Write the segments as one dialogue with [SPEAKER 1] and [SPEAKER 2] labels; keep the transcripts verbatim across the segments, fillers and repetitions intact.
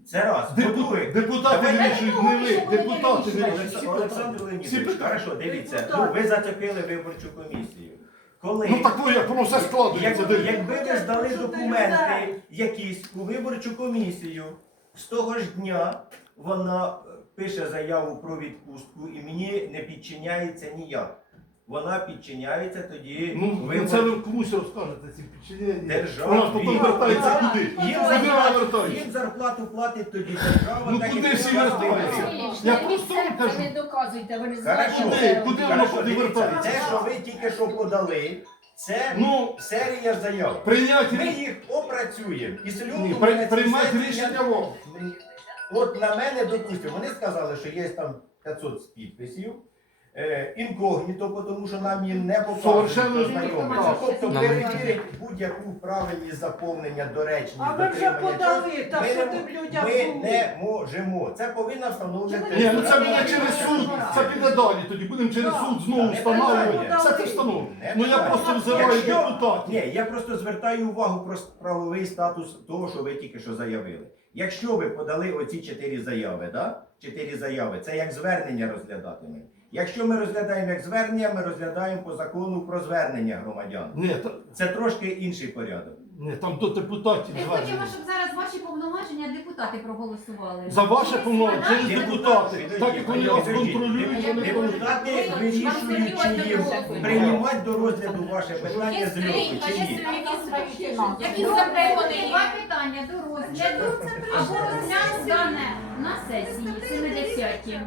[SPEAKER 1] Це раз.
[SPEAKER 2] Депу-
[SPEAKER 1] По-друге,
[SPEAKER 2] Депутати
[SPEAKER 1] давайте-
[SPEAKER 2] вирішують, не ви, депутати
[SPEAKER 1] Олекс-
[SPEAKER 2] вирішують.
[SPEAKER 1] Олександр Леонідович, хорошо, дивіться, ну, ви зачепили виборчу комісію. Коли,
[SPEAKER 2] Ну так ну як воно все
[SPEAKER 1] як,
[SPEAKER 2] складується. дивіться.
[SPEAKER 1] якби ви здали документи якісь у виборчу комісію, з того ж дня вона пише заяву про відпустку і мені не підчиняється ніяк. Вона підчиняється тоді
[SPEAKER 2] Ну, ви
[SPEAKER 1] вибор-
[SPEAKER 2] це ви комусь розкажете, ці підчинення.
[SPEAKER 1] Держава.
[SPEAKER 2] Вона ж потім вертається
[SPEAKER 1] Їм-
[SPEAKER 2] куди?
[SPEAKER 1] Їм,
[SPEAKER 2] Куди вона
[SPEAKER 1] зарплату,
[SPEAKER 2] вертається?
[SPEAKER 1] їм зарплату платить тоді держава.
[SPEAKER 2] Ну,
[SPEAKER 1] так,
[SPEAKER 2] куди
[SPEAKER 1] як
[SPEAKER 2] всі
[SPEAKER 1] вона
[SPEAKER 2] вертаються?
[SPEAKER 1] вирішила.
[SPEAKER 2] Я просто вам кажу.
[SPEAKER 3] Не доказуйте, ви не
[SPEAKER 1] Хорошо.
[SPEAKER 3] знаєте.
[SPEAKER 2] Куди? Куди воно
[SPEAKER 1] Хорошо,
[SPEAKER 2] куди
[SPEAKER 1] дивіться,
[SPEAKER 2] вертається?
[SPEAKER 1] те, що ви тільки що подали, це
[SPEAKER 2] Ну,
[SPEAKER 1] серія заяв.
[SPEAKER 2] прийняти
[SPEAKER 1] Ми їх опрацюємо. І з
[SPEAKER 2] Ні,
[SPEAKER 1] лютого
[SPEAKER 2] при-
[SPEAKER 1] на цій
[SPEAKER 2] приймати
[SPEAKER 1] сесії
[SPEAKER 2] рішення
[SPEAKER 1] я-
[SPEAKER 2] вам.
[SPEAKER 1] От на мене, допустимо, вони сказали, що є там п'ятсот підписів. Е, інкогніто, тому що нам їм не
[SPEAKER 2] Совершенно
[SPEAKER 1] показують
[SPEAKER 2] вірно.
[SPEAKER 1] знайомитися. Тобто
[SPEAKER 4] Нам-
[SPEAKER 1] перевірить будь-яку правильність заповнення, доречність,
[SPEAKER 5] А ви вже
[SPEAKER 1] дотримання
[SPEAKER 5] подали,
[SPEAKER 1] часу.
[SPEAKER 5] та
[SPEAKER 1] Ми
[SPEAKER 5] що
[SPEAKER 1] не-
[SPEAKER 5] тим людям
[SPEAKER 1] Ми
[SPEAKER 5] було?
[SPEAKER 1] не можемо. Це повинна встановлювати.
[SPEAKER 2] Ні, ну це буде через суд, це піде далі. Тоді будемо через суд знову встановлювати. Все це встановлено. Ну я просто взиваю
[SPEAKER 1] Якщо-
[SPEAKER 2] депутатів.
[SPEAKER 1] Ні, я просто звертаю увагу про правовий статус того, що ви тільки що заявили. Якщо ви подали оці чотири заяви, да? чотири заяви, це як звернення розглядатиме. Якщо ми розглядаємо як звернення, ми розглядаємо по закону про звернення громадян.
[SPEAKER 2] Ні, та,
[SPEAKER 1] Це трошки інший порядок.
[SPEAKER 2] ні, там до депутатів
[SPEAKER 6] Ми хочемо,
[SPEAKER 2] звернення.
[SPEAKER 6] щоб зараз ваші повноваження депутати проголосували.
[SPEAKER 2] За ваше повноваження, через депутати. Так як вони вас
[SPEAKER 1] Підождіть,
[SPEAKER 2] контролюють, вони контролюють.
[SPEAKER 1] Депутати вирішують, чи їм приймати до розгляду ваше питання з льоту, чи ні.
[SPEAKER 6] Які запропоновані два питання до розгляду або розглянути дане на сесії семидесятій.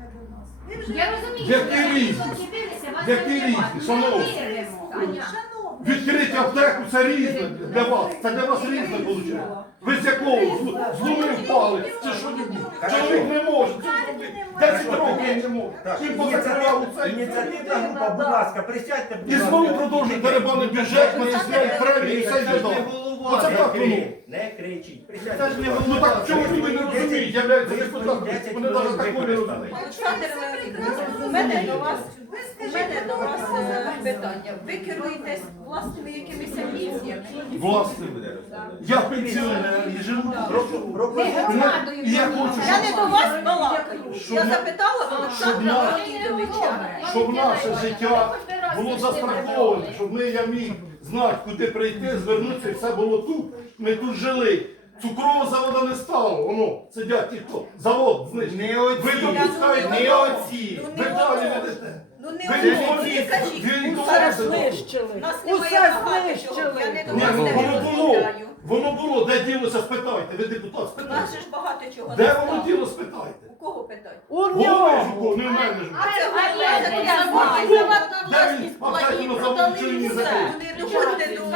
[SPEAKER 6] Я розумію,
[SPEAKER 2] Які
[SPEAKER 6] що ви
[SPEAKER 2] різні?
[SPEAKER 6] зачепилися, вас
[SPEAKER 2] Які
[SPEAKER 6] не
[SPEAKER 2] різні?
[SPEAKER 6] Ми
[SPEAKER 2] Шановні.
[SPEAKER 6] вирвемо.
[SPEAKER 2] Відкрити аптеку це різне для вас. Це для вас різне виходить. Ви з якого? З- З луни впали? Чи що небудь? Чоловік не може це зробити. Десять років не може.
[SPEAKER 1] Так,
[SPEAKER 2] Він позакривав
[SPEAKER 1] ініціативна,
[SPEAKER 2] усе.
[SPEAKER 1] ініціативна група, будь ласка, присядьте, будь
[SPEAKER 2] І
[SPEAKER 1] ласка.
[SPEAKER 2] знову продовжують дерибаний бюджет, начисляють премії, і все йде далі. Оце
[SPEAKER 1] Не
[SPEAKER 2] так воно.
[SPEAKER 1] кричіть, не кричіть, присядьте.
[SPEAKER 2] Це ж не
[SPEAKER 1] будь ласка.
[SPEAKER 2] Ну так чому ви не розумієте, являються
[SPEAKER 1] Ви свої
[SPEAKER 2] депутатами?
[SPEAKER 1] десять
[SPEAKER 2] Вони
[SPEAKER 1] хвилин
[SPEAKER 2] навіть такого не
[SPEAKER 1] використали.
[SPEAKER 2] розуміють.
[SPEAKER 7] Олександр Леонідович, у мене до вас, у мене до вас е, питання. Ви керуєтесь власними якимись амбіціями?
[SPEAKER 2] Власне, я пенсіонер і живу.
[SPEAKER 1] Прошу, прошу.
[SPEAKER 2] І я хочу,
[SPEAKER 7] Я не
[SPEAKER 2] щоб,
[SPEAKER 7] до вас балакаю.
[SPEAKER 2] Щоб
[SPEAKER 7] Я
[SPEAKER 2] на-
[SPEAKER 7] запитала в Олександра
[SPEAKER 2] на-
[SPEAKER 7] Леонідовича.
[SPEAKER 2] щоб наше життя було застраховане, щоб ми, я міг знати, куди прийти, звернутися, і все було тут. Ми тут жили. Цукрового заводу не стало, воно, сидять ті, хто завод знищили.
[SPEAKER 8] Не оці,
[SPEAKER 2] Ви допускаєте,
[SPEAKER 7] не
[SPEAKER 2] не
[SPEAKER 8] оці.
[SPEAKER 7] Ну
[SPEAKER 2] Ви
[SPEAKER 7] не
[SPEAKER 2] далі
[SPEAKER 7] воно.
[SPEAKER 2] ведете.
[SPEAKER 7] Ну не
[SPEAKER 2] Ви
[SPEAKER 7] воно,
[SPEAKER 2] не
[SPEAKER 7] не
[SPEAKER 2] можете.
[SPEAKER 7] кажіть.
[SPEAKER 2] Ви
[SPEAKER 7] Ну,
[SPEAKER 2] не
[SPEAKER 7] зараз
[SPEAKER 2] можете.
[SPEAKER 5] знищили.
[SPEAKER 7] У нас
[SPEAKER 5] Усе
[SPEAKER 7] немає багато чого.
[SPEAKER 5] знищили.
[SPEAKER 7] Я не до
[SPEAKER 2] Ні,
[SPEAKER 7] вас
[SPEAKER 2] ну,
[SPEAKER 7] не
[SPEAKER 2] воно було,
[SPEAKER 7] розмовляю.
[SPEAKER 2] воно було, де ділося, спитайте, ви депутат,
[SPEAKER 7] У нас
[SPEAKER 2] спитайте.
[SPEAKER 7] же ж багато чого
[SPEAKER 2] Де
[SPEAKER 7] не
[SPEAKER 2] воно
[SPEAKER 7] стало.
[SPEAKER 2] діло, спитайте.
[SPEAKER 7] У кого питати?
[SPEAKER 5] У
[SPEAKER 2] Голови
[SPEAKER 5] нього.
[SPEAKER 2] ж у кого, не в мене ж.
[SPEAKER 7] А це
[SPEAKER 6] а
[SPEAKER 7] ви
[SPEAKER 6] я
[SPEAKER 7] знаєте,
[SPEAKER 6] не
[SPEAKER 7] я
[SPEAKER 6] знаю.
[SPEAKER 7] знаю.
[SPEAKER 2] Де він аптеку на заводі чи не
[SPEAKER 7] Ну,
[SPEAKER 2] закрив?
[SPEAKER 7] не доходьте до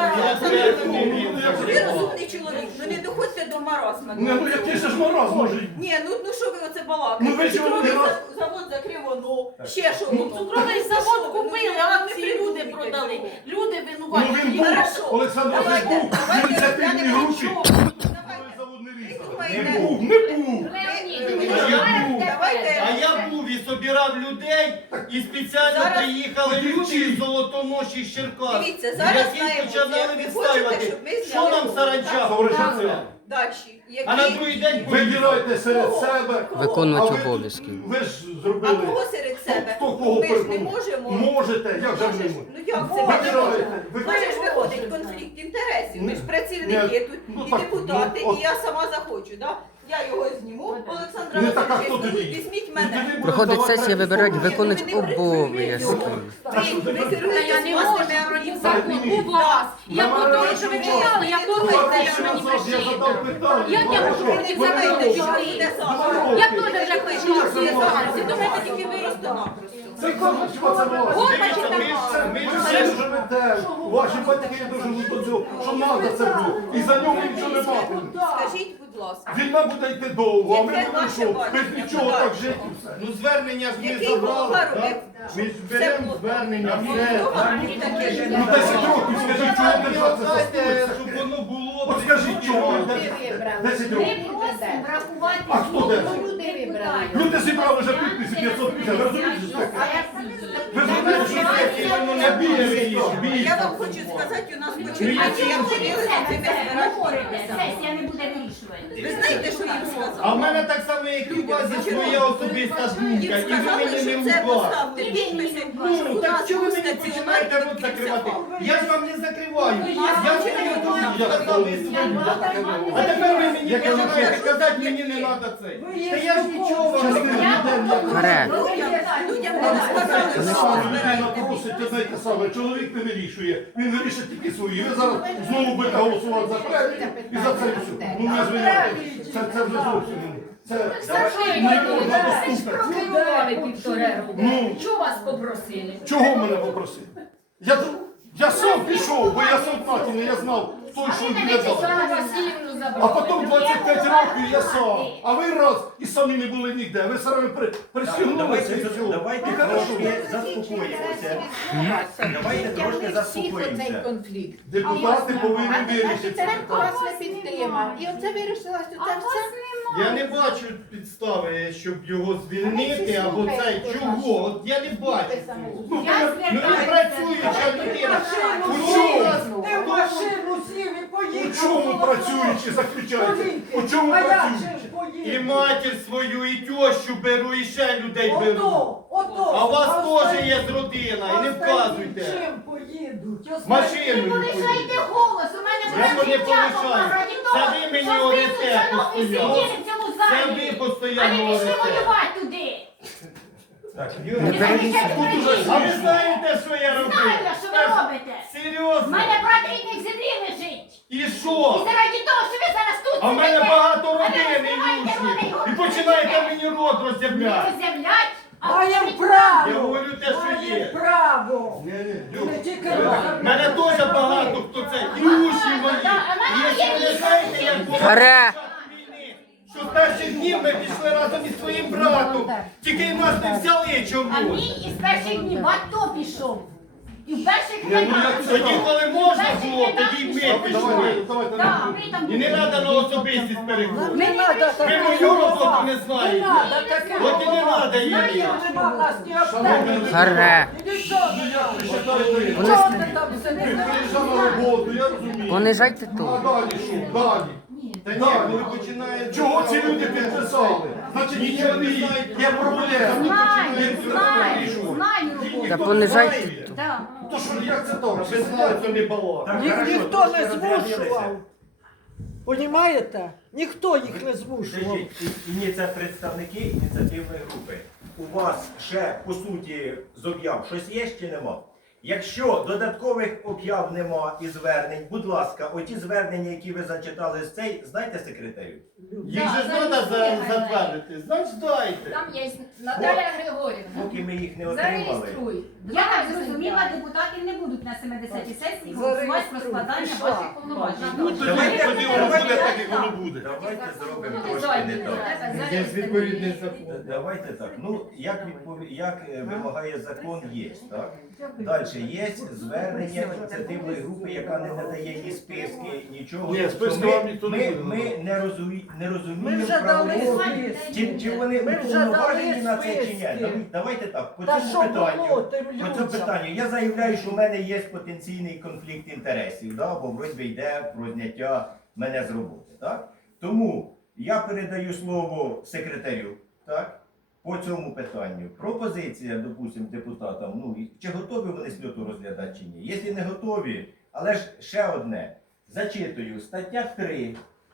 [SPEAKER 7] Ви розумний чоловік, ну не доходьте до маразма.
[SPEAKER 2] Не, ну який же ж мороз може бути?
[SPEAKER 7] Ні, ну, ну що ви оце балакаєте?
[SPEAKER 2] Ну, ви чого
[SPEAKER 7] Цукровий
[SPEAKER 2] не раз-
[SPEAKER 7] за- завод закрив воно,
[SPEAKER 1] Так.
[SPEAKER 7] ще що
[SPEAKER 2] Ну,
[SPEAKER 7] воно?
[SPEAKER 3] Цукровий
[SPEAKER 7] Ну,
[SPEAKER 3] завод
[SPEAKER 7] що ви?
[SPEAKER 3] купили,
[SPEAKER 7] Ну,
[SPEAKER 3] акції
[SPEAKER 7] не
[SPEAKER 3] люди
[SPEAKER 7] придумуйте
[SPEAKER 3] продали.
[SPEAKER 7] цього.
[SPEAKER 3] Люди
[SPEAKER 2] Ну
[SPEAKER 3] винуваті.
[SPEAKER 2] він був,
[SPEAKER 7] Хорошо.
[SPEAKER 2] Олександр Васильович
[SPEAKER 7] Давайте,
[SPEAKER 2] був в
[SPEAKER 7] давайте,
[SPEAKER 2] ініціативній
[SPEAKER 7] я не
[SPEAKER 2] групі.
[SPEAKER 7] хочу.
[SPEAKER 2] Цукровий завод не
[SPEAKER 7] Ви
[SPEAKER 2] різали.
[SPEAKER 7] думаєте,
[SPEAKER 2] Не був, не був.
[SPEAKER 6] Леонід,
[SPEAKER 7] А
[SPEAKER 2] я був.
[SPEAKER 7] Давайте.
[SPEAKER 8] А я був і собирав людей, і спеціально
[SPEAKER 7] Зараз-
[SPEAKER 8] приїхали
[SPEAKER 2] Тоді
[SPEAKER 8] люди
[SPEAKER 2] вчіть.
[SPEAKER 8] із Золотоноші з Черкас.
[SPEAKER 7] Дивіться, зараз
[SPEAKER 8] які
[SPEAKER 7] знаємо,
[SPEAKER 8] починали
[SPEAKER 7] як ви
[SPEAKER 8] відстаювати,
[SPEAKER 7] хочете, щоб ми
[SPEAKER 8] що
[SPEAKER 7] зняли
[SPEAKER 8] нам
[SPEAKER 7] руку,
[SPEAKER 8] саранча.
[SPEAKER 2] Товариш
[SPEAKER 8] показує.
[SPEAKER 2] Олександр,
[SPEAKER 7] Дальше.
[SPEAKER 8] А на другий день
[SPEAKER 2] вибирайте серед
[SPEAKER 7] Кого?
[SPEAKER 2] себе.
[SPEAKER 7] Кого?
[SPEAKER 4] Виконувати
[SPEAKER 2] А ви-
[SPEAKER 4] обов'язки.
[SPEAKER 2] Ви ж
[SPEAKER 7] А
[SPEAKER 2] зробили.
[SPEAKER 7] кого серед себе?
[SPEAKER 2] Хто кого
[SPEAKER 7] Ми ж не
[SPEAKER 2] переконує?
[SPEAKER 7] можемо.
[SPEAKER 2] Можете, як же ви
[SPEAKER 7] Може ж-
[SPEAKER 2] можете?
[SPEAKER 7] Ну як це ми не
[SPEAKER 2] Вибирайте.
[SPEAKER 7] можемо?
[SPEAKER 2] Ви-
[SPEAKER 7] Може ж виходить конфлікт інтересів. Ми ж працівники тут,
[SPEAKER 2] Ну,
[SPEAKER 7] і
[SPEAKER 2] так,
[SPEAKER 7] депутати,
[SPEAKER 2] ну, от-
[SPEAKER 7] і я сама захочу, да? Я його зніму, Олександра
[SPEAKER 2] Не так, а хто
[SPEAKER 7] Васильовича,
[SPEAKER 2] тоді?
[SPEAKER 7] візьміть
[SPEAKER 2] І
[SPEAKER 7] мене.
[SPEAKER 2] тоді буде
[SPEAKER 4] Проходить
[SPEAKER 2] давати
[SPEAKER 4] сесія,
[SPEAKER 2] третю
[SPEAKER 4] вибирають
[SPEAKER 2] сторону.
[SPEAKER 4] виконують
[SPEAKER 7] Ви не
[SPEAKER 4] обов'язки.
[SPEAKER 7] Ви, ви керуєтесь
[SPEAKER 3] не
[SPEAKER 7] власними
[SPEAKER 3] можу,
[SPEAKER 7] амбіціями.
[SPEAKER 3] у вас. Я
[SPEAKER 2] На
[SPEAKER 3] по
[SPEAKER 2] мене
[SPEAKER 3] тому, що ви
[SPEAKER 2] не
[SPEAKER 3] читали, я
[SPEAKER 7] можна.
[SPEAKER 3] по тому,
[SPEAKER 7] Слухайте,
[SPEAKER 3] що мені
[SPEAKER 2] Я
[SPEAKER 3] прийшли.
[SPEAKER 2] задав питання.
[SPEAKER 3] Як я можу
[SPEAKER 2] Ви
[SPEAKER 3] прийти
[SPEAKER 2] не
[SPEAKER 3] за
[SPEAKER 2] робите.
[SPEAKER 3] мене,
[SPEAKER 7] що
[SPEAKER 3] що
[SPEAKER 7] буде
[SPEAKER 3] ви?
[SPEAKER 7] завтра?
[SPEAKER 3] Я теж вже хочу всі зараз. Ви думаєте, тільки ви?
[SPEAKER 7] Просто-напросто.
[SPEAKER 2] Це кому що це власне?
[SPEAKER 3] От
[SPEAKER 8] Дивіться,
[SPEAKER 3] бачите,
[SPEAKER 8] ми ж- ми
[SPEAKER 2] Ви
[SPEAKER 8] ж
[SPEAKER 2] всі живете, ваші батьки доживуть до цього, що треба це було. І за нього нічого не матиме.
[SPEAKER 7] Скажіть, будь ласка.
[SPEAKER 2] Війна буде йти довго, а ми
[SPEAKER 7] Яке
[SPEAKER 2] будемо
[SPEAKER 7] ваше
[SPEAKER 2] що?
[SPEAKER 7] бачення?
[SPEAKER 2] Без нічого так жити і все.
[SPEAKER 8] Ну звернення ж ми
[SPEAKER 7] Який
[SPEAKER 8] забрали,
[SPEAKER 7] голова
[SPEAKER 8] так?
[SPEAKER 7] робив?
[SPEAKER 8] Ми ж
[SPEAKER 7] Це
[SPEAKER 8] беремо
[SPEAKER 7] було.
[SPEAKER 8] звернення,
[SPEAKER 7] Ну,
[SPEAKER 8] все.
[SPEAKER 7] голова робив таке ж.
[SPEAKER 2] Ну десять років, скажіть, чого держава це
[SPEAKER 8] Дайте,
[SPEAKER 2] застоїться?
[SPEAKER 8] щоб воно було.
[SPEAKER 2] От скажіть, чого ви десять
[SPEAKER 6] Ми
[SPEAKER 2] років?
[SPEAKER 6] просимо врахувати
[SPEAKER 2] А хто
[SPEAKER 6] думку
[SPEAKER 2] де?
[SPEAKER 6] люди вибрали.
[SPEAKER 2] Люди зібрали вже підписи п'ятсот п'ятдесят, ви розумієте, що таке? Ви зробили, що це воно не бійне
[SPEAKER 7] Я вам хочу сказати, у нас по Черкасі я ходила за цими збирачками.
[SPEAKER 6] Сесія не буде вирішувати.
[SPEAKER 7] Ви знаєте, що їм
[SPEAKER 8] А в
[SPEAKER 7] сказали?
[SPEAKER 8] мене так само, як і у вас, є своя особиста думка,
[SPEAKER 7] Їм
[SPEAKER 8] і ви
[SPEAKER 7] сказали,
[SPEAKER 8] мені
[SPEAKER 7] що
[SPEAKER 8] не
[SPEAKER 7] це
[SPEAKER 8] вбачите.
[SPEAKER 7] поставте підписи.
[SPEAKER 8] Ну,
[SPEAKER 7] У
[SPEAKER 8] так
[SPEAKER 7] нас
[SPEAKER 8] чого ви
[SPEAKER 7] був
[SPEAKER 8] мені починаєте
[SPEAKER 7] стаціонар,
[SPEAKER 8] рот закривати?
[SPEAKER 7] відкрився.
[SPEAKER 8] Я ж вам не закриваю. Я
[SPEAKER 7] Я
[SPEAKER 8] свою
[SPEAKER 7] не
[SPEAKER 8] думку
[SPEAKER 2] Я
[SPEAKER 8] сказав і
[SPEAKER 2] такого-
[SPEAKER 8] свою.
[SPEAKER 2] я таке не говорю.
[SPEAKER 8] А тепер ви мені
[SPEAKER 2] Я кажу,
[SPEAKER 8] починаєте
[SPEAKER 2] що-
[SPEAKER 8] казати, мені не треба це. Та я ж нічого вам не
[SPEAKER 2] Частина
[SPEAKER 8] кажу.
[SPEAKER 2] людей, як
[SPEAKER 4] Харе.
[SPEAKER 7] Людям людям
[SPEAKER 2] Там
[SPEAKER 7] не сказали,
[SPEAKER 2] сказали,
[SPEAKER 7] що
[SPEAKER 2] що людина
[SPEAKER 7] збирайте
[SPEAKER 2] просить,
[SPEAKER 7] підписи.
[SPEAKER 2] ти знаєте саме, чоловік не вирішує, він вирішить тільки свої. Ви зараз знову будете голосувати за премію і за це все. Ну не звиняйте, це, це вже зовсім. Це, не можна поступити.
[SPEAKER 6] Прокерували півтора року.
[SPEAKER 2] Ну.
[SPEAKER 6] Чого вас попросили?
[SPEAKER 2] Чого мене попросив? Я, я сам пішов, бо я сознательний, я знав, хто йшов біля
[SPEAKER 6] Тетяну
[SPEAKER 2] далі.
[SPEAKER 6] Васильівну
[SPEAKER 2] А
[SPEAKER 6] забрали.
[SPEAKER 2] потім двадцять п'ять років я сам. А ви раз і самі не були ніде. Ви самі при,
[SPEAKER 1] Так,
[SPEAKER 2] пристігнулися і
[SPEAKER 1] давайте,
[SPEAKER 2] все.
[SPEAKER 1] давайте
[SPEAKER 2] Ну, хорошо.
[SPEAKER 1] трошки заспокоїмося. Давайте трошки заспокоїмося.
[SPEAKER 5] конфлікт.
[SPEAKER 2] Депутати повинні вирішити. це
[SPEAKER 5] Церенко
[SPEAKER 2] питання.
[SPEAKER 5] вас не підтримав. І оце вирішила, що це все.
[SPEAKER 8] Я не бачу підстави, щоб його звільнити або це. Чого? От я не бачу цього.
[SPEAKER 2] Ну,
[SPEAKER 6] Я
[SPEAKER 2] то я-
[SPEAKER 8] Ну не працююча людина. У чому?
[SPEAKER 9] Ти в машину сів і
[SPEAKER 2] У
[SPEAKER 9] поїхав.
[SPEAKER 2] чому працюючи заключається? У чому
[SPEAKER 9] А як же
[SPEAKER 2] працюючи?
[SPEAKER 9] ж
[SPEAKER 8] І
[SPEAKER 9] поїхав?
[SPEAKER 8] матір свою, і тещу беру, і ще людей беру.
[SPEAKER 9] Ото, ото.
[SPEAKER 8] А у вас теж
[SPEAKER 9] останні-
[SPEAKER 8] є родина, і не
[SPEAKER 9] останні
[SPEAKER 8] вказуйте.
[SPEAKER 9] Чим поїдуть?
[SPEAKER 8] Машиною
[SPEAKER 6] Полишайте
[SPEAKER 8] поїдете.
[SPEAKER 6] голос, у мене
[SPEAKER 8] Я
[SPEAKER 6] буде
[SPEAKER 8] не
[SPEAKER 6] дівчата
[SPEAKER 8] полишаю.
[SPEAKER 6] раді
[SPEAKER 8] Це
[SPEAKER 6] того,
[SPEAKER 8] ви мені
[SPEAKER 6] що
[SPEAKER 8] орете
[SPEAKER 6] списують, шановні,
[SPEAKER 8] постійно.
[SPEAKER 6] сиділи в цьому
[SPEAKER 8] Це
[SPEAKER 6] залі.
[SPEAKER 8] ви
[SPEAKER 6] А не
[SPEAKER 8] постійно
[SPEAKER 6] пішли
[SPEAKER 8] орете.
[SPEAKER 6] воювати туди.
[SPEAKER 1] Так,
[SPEAKER 4] Не
[SPEAKER 1] Юрій,
[SPEAKER 4] перелізьте.
[SPEAKER 8] А ви знаєте, що я робив?
[SPEAKER 6] Знаю я, що ви робите. У
[SPEAKER 8] Серйозно?
[SPEAKER 6] мене брат рідних землі лежить.
[SPEAKER 8] І
[SPEAKER 6] І
[SPEAKER 8] що?
[SPEAKER 6] заради того, що ви зараз тут
[SPEAKER 8] А в мене
[SPEAKER 6] сидите,
[SPEAKER 8] багато
[SPEAKER 6] а ви
[SPEAKER 8] родини
[SPEAKER 6] розбиваєте
[SPEAKER 8] южних.
[SPEAKER 6] мене
[SPEAKER 8] І
[SPEAKER 6] говорите.
[SPEAKER 8] починаєте мені рот
[SPEAKER 6] Не
[SPEAKER 8] роззявляти.
[SPEAKER 6] роз'являть, а
[SPEAKER 9] Маєм
[SPEAKER 6] говоріть.
[SPEAKER 9] право.
[SPEAKER 8] Я говорю те, що є.
[SPEAKER 9] Маєм право.
[SPEAKER 2] Ні, ні,
[SPEAKER 9] Не
[SPEAKER 2] Люк.
[SPEAKER 9] тільки
[SPEAKER 8] У мене теж багато хто це. І уші мої. І якщо ви не знаєте, як було
[SPEAKER 4] Харе.
[SPEAKER 8] під час війни, що з перших днів ми пішли разом із своїм братом. Тільки нас не взяли чому.
[SPEAKER 6] А мій із перших днів в АТО пішов. І в перших
[SPEAKER 2] Ні, ну,
[SPEAKER 6] рядах.
[SPEAKER 2] як це
[SPEAKER 8] Тоді, коли можна було, тоді й ми
[SPEAKER 2] Давайте,
[SPEAKER 8] пішли.
[SPEAKER 2] давайте.
[SPEAKER 6] Так,
[SPEAKER 2] не
[SPEAKER 6] ви там
[SPEAKER 8] І не треба на особистість переходити.
[SPEAKER 9] Не треба
[SPEAKER 8] Ви
[SPEAKER 9] таке.
[SPEAKER 8] мою роботу не
[SPEAKER 9] Не
[SPEAKER 8] знаєте.
[SPEAKER 9] треба таке.
[SPEAKER 8] От і не треба її.
[SPEAKER 9] Нема в нас ні
[SPEAKER 2] Шановні
[SPEAKER 9] аптеки.
[SPEAKER 4] Харе.
[SPEAKER 9] І нічого
[SPEAKER 2] Ну
[SPEAKER 9] не
[SPEAKER 2] як ви
[SPEAKER 9] треба.
[SPEAKER 2] вважаєте?
[SPEAKER 4] Вони
[SPEAKER 9] Чого
[SPEAKER 4] с-
[SPEAKER 9] ти там
[SPEAKER 2] Ви
[SPEAKER 9] сидиш?
[SPEAKER 2] приїжджав на роботу, я розумію.
[SPEAKER 4] Понижайте
[SPEAKER 2] А
[SPEAKER 4] тон.
[SPEAKER 2] далі що? Далі.
[SPEAKER 8] Та ні,
[SPEAKER 2] Далі.
[SPEAKER 8] коли починають...
[SPEAKER 2] Чого ці люди підписали? Значить,
[SPEAKER 8] Нічого не
[SPEAKER 2] є,
[SPEAKER 8] знають.
[SPEAKER 2] є проблема.
[SPEAKER 6] Знаю, знаю, знаю роботу.
[SPEAKER 4] Та понижайте тон.
[SPEAKER 6] Так.
[SPEAKER 2] То що, як це так?
[SPEAKER 8] Ви знаєте, не балак.
[SPEAKER 1] Так,
[SPEAKER 9] Їх
[SPEAKER 1] хорошо,
[SPEAKER 9] ніхто
[SPEAKER 1] трошки
[SPEAKER 9] не
[SPEAKER 1] розрядилися.
[SPEAKER 9] змушував. Понімаєте? Ніхто їх не змушував.
[SPEAKER 1] Скажіть, і- і це представники ініціативної групи. У вас ще, по суті, з об'яв щось є чи нема? Якщо додаткових об'яв нема і звернень, будь ласка, оті звернення, які ви зачитали з цей, знайте секретарю.
[SPEAKER 8] Їх же ж треба за- затвердити. Значить, дайте.
[SPEAKER 6] Там є Наталя Григорівна.
[SPEAKER 1] Поки ми їх не отримали.
[SPEAKER 6] Зареєструй. Я так зрозуміла, депутатів не будуть на семидесятій сесії голосувати про складання
[SPEAKER 9] Пішла.
[SPEAKER 6] ваших повноважень.
[SPEAKER 2] Ну тоді,
[SPEAKER 1] Давайте-
[SPEAKER 2] тоді воно
[SPEAKER 1] давайте-
[SPEAKER 2] буде так, як воно буде.
[SPEAKER 1] Давайте зробимо
[SPEAKER 6] Ну,
[SPEAKER 1] трошки
[SPEAKER 6] дайте,
[SPEAKER 1] не так.
[SPEAKER 6] дайте,
[SPEAKER 8] Є
[SPEAKER 6] зареєструй.
[SPEAKER 8] відповідний закон.
[SPEAKER 1] Давайте так. Ну, як, відпов... як е, вимагає закон, є. Так? Далі є звернення ініціативної групи, яка не надає ні списки, нічого.
[SPEAKER 2] Ні,
[SPEAKER 1] Тобто
[SPEAKER 2] списки
[SPEAKER 1] ми,
[SPEAKER 2] вам ніхто не
[SPEAKER 1] ми,
[SPEAKER 2] буде
[SPEAKER 1] ми
[SPEAKER 2] надавати.
[SPEAKER 1] не, розумі... не
[SPEAKER 9] Ми
[SPEAKER 1] розуміємо
[SPEAKER 9] вже дали
[SPEAKER 1] правового,
[SPEAKER 9] списки.
[SPEAKER 1] чи, чи вони
[SPEAKER 9] Ми вже
[SPEAKER 1] уповноважені
[SPEAKER 9] дали
[SPEAKER 1] на це чи ні.
[SPEAKER 9] списки.
[SPEAKER 1] Давай- Давайте так, по
[SPEAKER 9] Та
[SPEAKER 1] цьому
[SPEAKER 9] що було
[SPEAKER 1] питанню.
[SPEAKER 9] тим
[SPEAKER 1] По цьому
[SPEAKER 9] людям?
[SPEAKER 1] питанню я заявляю, що в мене є потенційний конфлікт інтересів, да, бо вроді йде про зняття мене з роботи. Так? Тому я передаю слово секретарю, так, по цьому питанню. Пропозиція, допустимо, депутатам, ну, і чи готові вони сльоту розглядати чи ні. Якщо не готові, але ж ще одне. Зачитую, стаття три.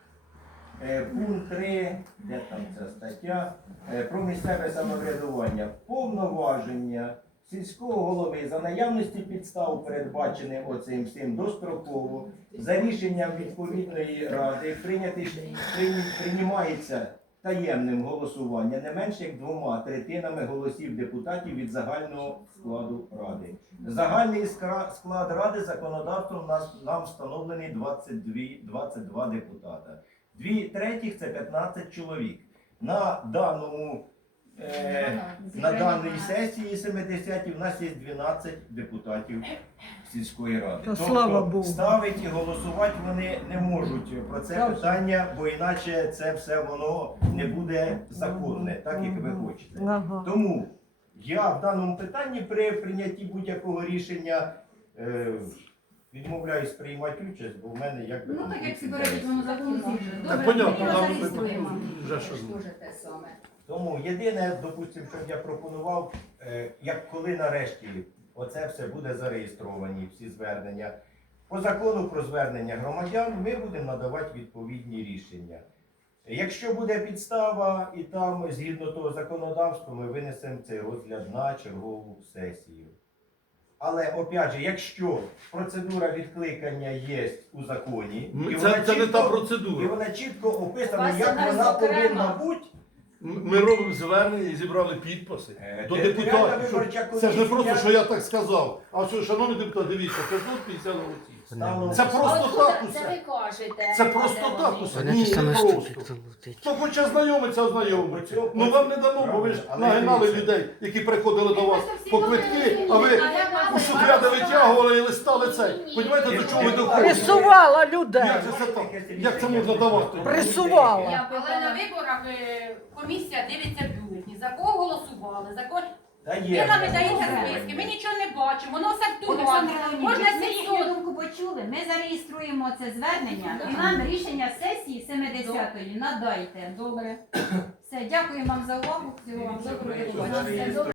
[SPEAKER 1] Е, Пункт три, де там ця стаття, е, про місцеве самоврядування. Повноваження сільського голови за наявності підстав, передбачених оцим всім достроково, за рішенням відповідної ради прийняти, прийні- приймається таємним голосуванням не менше як двома третинами голосів депутатів від загального складу ради. Загальний скра- склад ради законодавством нас, нам встановлений двадцять два, двадцять два депутата. Дві третіх це п'ятнадцять чоловік. На даному е, на даній сесії семидесятій у нас є дванадцять депутатів сільської ради.
[SPEAKER 9] Та слава Богу.
[SPEAKER 1] Ставити і голосувати вони не можуть про це
[SPEAKER 9] Так.
[SPEAKER 1] питання, бо іначе це все воно не буде законне, так як ви хочете.
[SPEAKER 9] Ага.
[SPEAKER 1] Тому я в даному питанні при прийнятті будь-якого рішення е, відмовляюсь приймати участь, бо в мене якби.
[SPEAKER 6] Ну так як
[SPEAKER 1] конфлікт
[SPEAKER 6] всі беруть,
[SPEAKER 1] інтересів.
[SPEAKER 6] воно законно вже.
[SPEAKER 2] Так
[SPEAKER 6] Добре,
[SPEAKER 2] понятно,
[SPEAKER 6] ми його
[SPEAKER 2] там
[SPEAKER 6] зареєструємо.
[SPEAKER 2] вже що.
[SPEAKER 5] Дуже те саме.
[SPEAKER 1] Тому єдине, допустимо, що я пропонував, е, як коли нарешті оце все буде зареєстровані, всі звернення. По закону про звернення громадян ми будемо надавати відповідні рішення. Якщо буде підстава і там згідно того законодавства, ми винесемо цей розгляд на чергову сесію. Але, опять же, якщо процедура відкликання є у законі, і
[SPEAKER 2] Це,
[SPEAKER 1] вона
[SPEAKER 2] це не та
[SPEAKER 1] чітко, і
[SPEAKER 2] процедура.
[SPEAKER 1] вона чітко описана,
[SPEAKER 5] Вася,
[SPEAKER 1] як
[SPEAKER 5] нас
[SPEAKER 1] вона
[SPEAKER 5] окремо.
[SPEAKER 1] повинна бути,
[SPEAKER 2] Ми робимо звернення і зібрали підписи
[SPEAKER 1] Е,
[SPEAKER 2] до
[SPEAKER 1] територіальна
[SPEAKER 2] депутатів. щоб-
[SPEAKER 1] виборча
[SPEAKER 2] Це ж не
[SPEAKER 1] комісія-
[SPEAKER 2] просто, що я так сказав. А все, шановні депутати, дивіться, п'ятсот п'ятдесят голосів.
[SPEAKER 1] станом-
[SPEAKER 2] Це просто так
[SPEAKER 5] Це
[SPEAKER 2] усе.
[SPEAKER 5] ви кажете.
[SPEAKER 2] Це просто
[SPEAKER 5] Пане
[SPEAKER 2] так
[SPEAKER 5] Володимир.
[SPEAKER 2] усе.
[SPEAKER 9] Вони
[SPEAKER 2] Ні,
[SPEAKER 9] те саме
[SPEAKER 2] не
[SPEAKER 9] штуки
[SPEAKER 2] просто.
[SPEAKER 9] лутить.
[SPEAKER 2] Хто хоче знайомитися, ознайомиться.
[SPEAKER 1] Оцього-
[SPEAKER 2] Ну вам не дамо, бо ви ж
[SPEAKER 1] Але
[SPEAKER 2] нагинали
[SPEAKER 1] дивіться.
[SPEAKER 2] людей, які приходили до вас
[SPEAKER 6] Просто всі
[SPEAKER 2] по
[SPEAKER 6] були
[SPEAKER 2] квитки,
[SPEAKER 6] розумні,
[SPEAKER 2] а ви
[SPEAKER 6] а я вам
[SPEAKER 2] у шухляди витягували і листали цей. Понімаєте, до чого ви доходите?
[SPEAKER 9] Присувала людей.
[SPEAKER 2] Як це так? Як це можна давати?
[SPEAKER 9] Присувала.
[SPEAKER 3] Я- Але на виборах е, комісія дивиться бюлетні. За кого голосували, за кого.
[SPEAKER 1] Та
[SPEAKER 3] Ви
[SPEAKER 1] є.
[SPEAKER 3] нам
[SPEAKER 1] в
[SPEAKER 3] видаєте
[SPEAKER 1] нас
[SPEAKER 3] списки, ми нічого не бачимо, воно все в тумані.
[SPEAKER 6] Олександр
[SPEAKER 3] Можна
[SPEAKER 6] Леонідович, ми їхню
[SPEAKER 3] сільсо.
[SPEAKER 6] думку почули, ми зареєструємо це звернення і нам рішення сесії семидесятої надайте.
[SPEAKER 3] Добре.
[SPEAKER 6] Все, дякую вам за увагу. Всього вам доброго. До побачення.